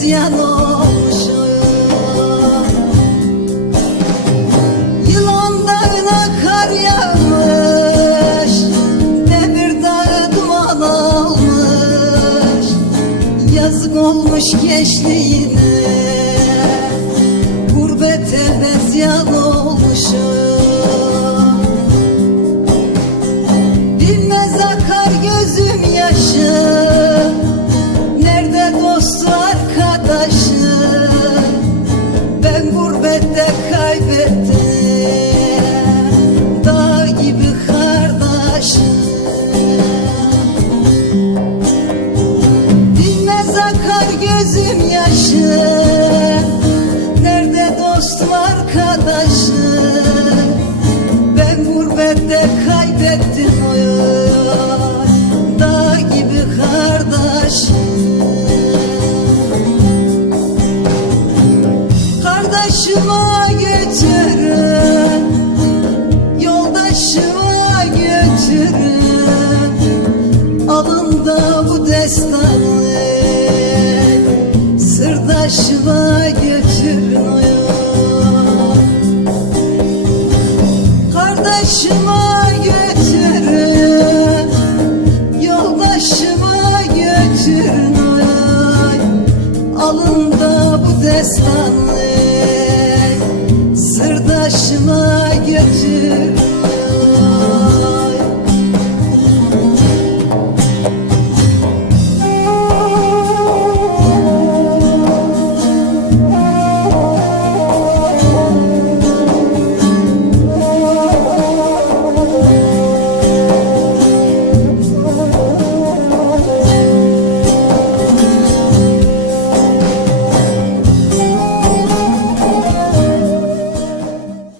isyan Yılan dağına kar yağmış Demir dağı duman almış. Yazık olmuş gençliğine. Gurbette kaybettim. Dağ gibi kardeşim. Dinmez akar gözüm yaşı Nerede dostum arkadaşı Ben gurbette kaybettim Kardeşime götürün. Yoldaşıma götürün. Alın da bu destanı. Sırdaşıma götürün oy Kardeşime götürün. Yoldaşıma götürün oy Alın da bu destanı Sırdaşıma götürün